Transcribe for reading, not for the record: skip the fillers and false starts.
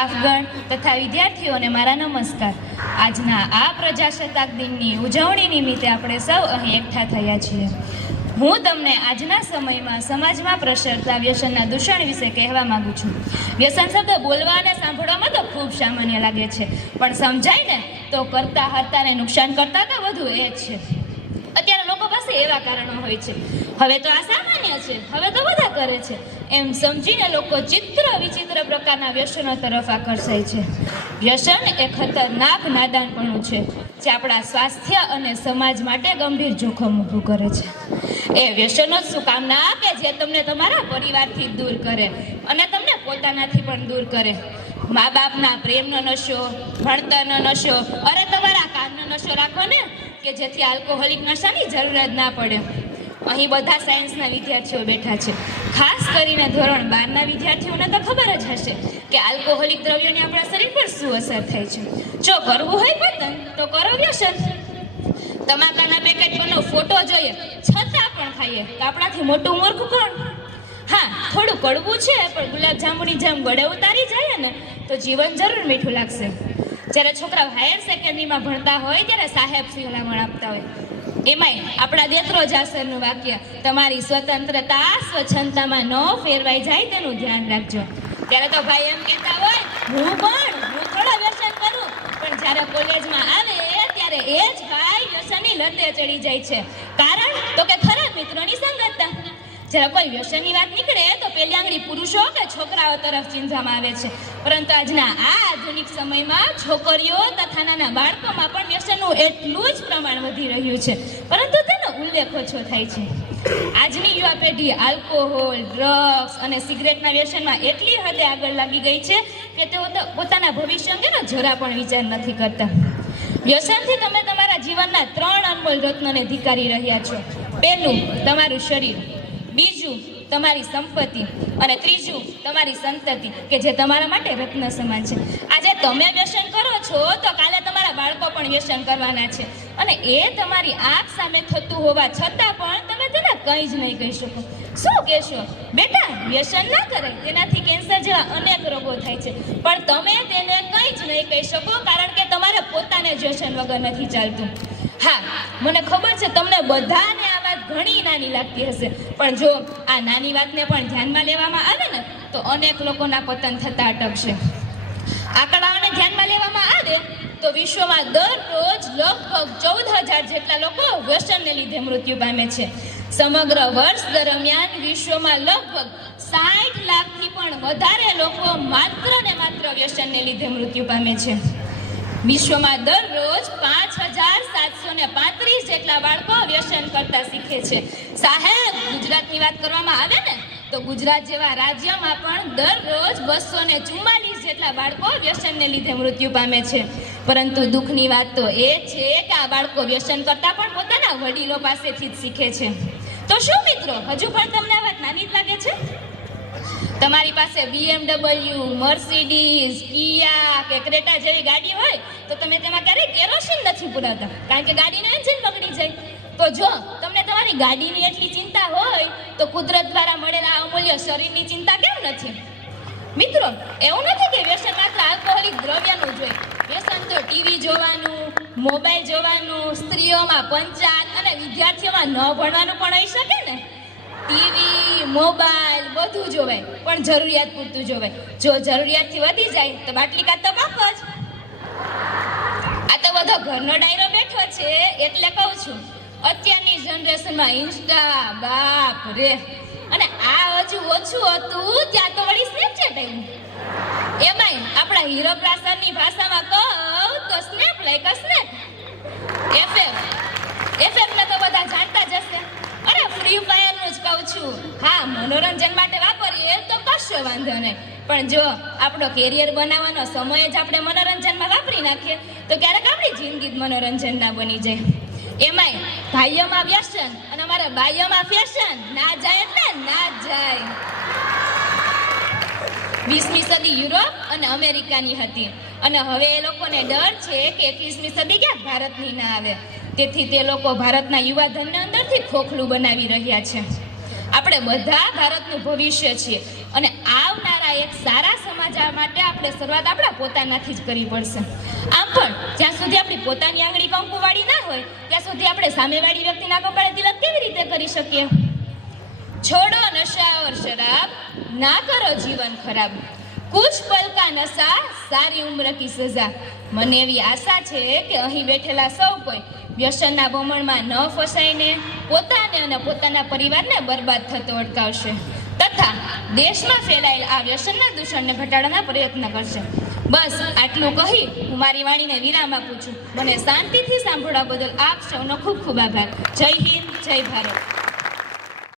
સ્ટાફગણ તથા વિદ્યાર્થીઓને મારા નમસ્કાર. આજના આ પ્રજાસત્તાક દિનની ઉજવણી નિમિત્તે આપણે સૌ અહીં એકઠા થયા છીએ. હું તમને આજના સમયમાં સમાજમાં પ્રસરતા વ્યસનના દૂષણ વિશે કહેવા માંગુ છું. વ્યસન શબ્દ બોલવા અને સાંભળવામાં તો ખૂબ સામાન્ય લાગે છે, પણ સમજાય ને તો કરતા હતાને નુકસાન કરતા તો વધુ એ જ છે. અત્યારે લોકો પાસે એવા કારણો હોય છે, હવે તો આ સામાન્ય છે, હવે તો બધા કરે છે એમ સમજીને લોકો ચિત્ર વિચિત્ર પ્રકારના વ્યસનો તરફ આકર્ષાય છે. વ્યસન એ ખતરનાક નાદાનપણું છે જે આપણા સ્વાસ્થ્ય અને સમાજ માટે ગંભીર જોખમ ઊભું કરે છે. એ વ્યસનો જ શું કામના કે જે તમને તમારા પરિવારથી દૂર કરે અને તમને પોતાનાથી પણ દૂર કરે. મા બાપના પ્રેમનો નશો, ભણતરનો નશો, અરે તમારા કામનો નશો રાખો ને કે જેથી આલ્કોહોલિક નશાની જરૂર જ ના પડે. અહીં બધા સાયન્સના વિદ્યાર્થીઓ બેઠા છે. ખાસ કરીને ધોરણ 12ના વિદ્યાર્થીઓને તો ખબર જ હશે કે આલ્કોહોલિક દ્રવ્યોની આપણા શરીર પર શું અસર થાય છે. જો કરવું હોય પતન તો કરો વ્યસન. તમાકાના પેકેટ પરનો ફોટો જોઈએ છતાં પણ ખાઈએ તો આપણાથી મોટું મૂર્ખ કોણ? હા, થોડું કડવું છે પણ ગુલાબજાંબુની જેમ ગળે ઉતારી જાય ને તો જીવન જરૂર મીઠું લાગશે. જ્યારે છોકરાઓ હાયર સેકન્ડરીમાં ભણતા હોય ત્યારે સાહેબ શિલામણ આપતા હોય, એમાંય આપણા દેત્રોજાસરનું વાક્ય, તમારી સ્વતંત્રતા સ્વચ્છંદતામાં ન ફેરવાઈ જાય તેનું ધ્યાન રાખજો. ત્યારે તો ભાઈ એમ કહેતા હોય, હું થોડો વ્યસન કરું, પણ જ્યારે કોલેજમાં આવે ત્યારે એ જ ભાઈ વ્યસનની લતે ચડી જાય છે. કારણ તો કે ખરાબ મિત્રોની સંગતતા. જ્યારે કોઈ વ્યસનની વાત નીકળે તો પેલી આંગળી પુરુષો કે છોકરાઓ તરફ ચીંધવામાં આવે છે, પરંતુ આજના આ આધુનિક સમયમાં છોકરીઓ તથા નાના બાળકોમાં પણ વ્યસનનું એટલું જ પ્રમાણ વધી રહ્યું છે, પરંતુ તેનો ઉલ્લેખ ઓછો થાય છે. આજની યુવા પેઢી આલ્કોહોલ, ડ્રગ્સ અને સિગરેટના વ્યસનમાં એટલી હદે આગળ લાગી ગઈ છે કે તેઓ પોતાના ભવિષ્ય અંગેનો જરા પણ વિચાર નથી કરતા. વ્યસનથી તમે તમારા જીવનના 3 અનમોલ રત્નોને ધિક્કારી રહ્યા છો. પહેલું, તમારું શરીર. બીજું, તમારી સંપત્તિ. અને ત્રીજું, તમારી સંતતિ કે જે તમારા માટે રત્ન સમાન છે. આજે તમે વ્યસન કરો છો તો કાલે તમારા બાળકો પણ વ્યસન કરવાના છે, અને એ તમારી આંખ સામે થતું હોવા છતાં પણ તમે તેને કંઈ જ નહીં કહી શકો. શું કહેશો? બેટા વ્યસન ના કરે, તેનાથી કેન્સર જેવા અનેક રોગો થાય છે, પણ તમે તેને કંઈ જ નહીં કહી શકો કારણ કે તમારે પોતાને જ વ્યસન વગર નથી ચાલતું. હા, મને ખબર છે તમને બધાને આ વાત ઘણી નાની લાગતી હશે, પણ જો આ નાની વાતને પણ ધ્યાનમાં લેવામાં આવે ને તો અનેક લોકોના પતન થતા અટકશે. આંકડાઓને ધ્યાનમાં લેવામાં આવે તો વિશ્વમાં દરરોજ લગભગ 14,000 જેટલા લોકો વ્યસનને લીધે મૃત્યુ પામે છે. સમગ્ર વર્ષ દરમિયાન વિશ્વમાં લગભગ 60 લાખથી પણ વધારે લોકો માત્ર ને માત્ર વ્યસનને લીધે મૃત્યુ પામે છે. વિશ્વમાં દરરોજ 5,735 જેટલા બાળકો વ્યસન કરતા શીખે છે. સાહેબ, ગુજરાતની વાત કરવામાં આવે ને તો ગુજરાત જેવા રાજ્યમાં પણ દરરોજ 244 જેટલા બાળકો વ્યસનને લીધે મૃત્યુ પામે છે. પરંતુ દુઃખની વાત તો એ છે કે આ બાળકો વ્યસન કરતા પણ પોતાના વડીલો પાસેથી જ શીખે છે. તો શું મિત્રો, હજુ પણ તમને આ વાત નાની જ લાગે છે? તમારી પાસે BMW, મર્સિડીઝ, કિયા કે ક્રેટા જેવી ગાડી હોય તો તમે તેમાં ક્યારેય કેરોસીન નથી પુરાવતા, કારણ કે ગાડીનું એન્જિન બગડી જાય. તો જો તમને તમારી ગાડીની એટલી ચિંતા હોય તો કુદરત દ્વારા મળેલા અમૂલ્ય શરીરની ચિંતા કેમ નથી? મિત્રો, એવું નથી કે વ્યસન માત્ર આલ્કોહોલિક દ્રવ્યનું જ હોય. વ્યસન તો ટીવી જોવાનું, મોબાઈલ જોવાનું, સ્ત્રીઓમાં પંચાત અને વિદ્યાર્થીઓમાં ન ભણવાનું પણ હોઈ શકે ને. ટીવી, મોબાઈલ બધું જોવાય, પણ જરૂરિયાત પૂરતું જોવાય. જો જરૂરિયાતથી વધી જાય તો બાટલી કાઢ તો બાપ જ. આ તો બધો ઘરનો ડાયરો બેઠો છે એટલે કહું છું, અત્યારની જનરેશનમાં ઇન્સ્ટા, બાપ રે, અને આ હજુ ઓછું હતું ત્યાં તો વળી સ્નેપચેટ આવ્યું. એમાંય આપણા હીરો પ્રાસરની ભાષામાં કહું તો સ્નેપ લાઈક અ સ્નેપ. એફએફ ને તો બધા જાણતા જ હશે. અરે ફ્રી ફાયર નું જ કહું છું. હા, મનોરંજન માટે વાપરીએ તો કશો વાંધો નહીં, પણ જો આપણો કેરિયર બનાવવાનો સમય જ આપણે મનોરંજનમાં વાપરી નાખીએ તો ક્યારેક આપણી જિંદગી જ મનોરંજન ના બની જાય. એમાંય ભાઈઓમાં વ્યસન અને અમારા બાઈઓમાં ફેશન. ના જાય એટલે ના જાય. 20મી સદી યુરોપ અને અમેરિકાની હતી, અને હવે એ લોકોને ડર છે કે 21મી સદી ક્યાં ભારતની ના આવે. તેથી તે લોકો ભારતના યુવાધનને અંદરથી ખોખલું બનાવી રહ્યા છે. આપણે બધા ભારતનું ભવિષ્ય છીએ અને આવનારા એક સારા સમાજ માટે આપણે શરૂઆત આપણા પોતાનાથી જ કરવી પડશે. આમ પણ જ્યાં સુધી આપણી પોતાની આંગળી કંકુવાળી ના હોય ત્યાં સુધી આપણે સામેવાળી વ્યક્તિના કપાળે તિલક કેવી રીતે કરી શકીએ? છોડો નશા ઓર શરાબ, ના કરો જીવન ખરાબ, કુછ પલ કા નશા, સારી ઉમ્ર કી સજા. મને એવી આશા છે કે અહીં બેઠેલા સૌ કોઈ વ્યસનના બમણમાં ન ફસાઈને પોતાને અને પોતાના પરિવારને બરબાદ થતો અટકાવશે તથા દેશમાં ફેલાયેલ આ વ્યસનના દૂષણને ઘટાડવાના પ્રયત્ન કરશે. બસ આટલું કહી હું મારી વાણીને વિરામ આપું છું. મને શાંતિથી સાંભળવા બદલ આપ સૌનો ખૂબ ખૂબ આભાર. જય હિન્દ, જય ભારત.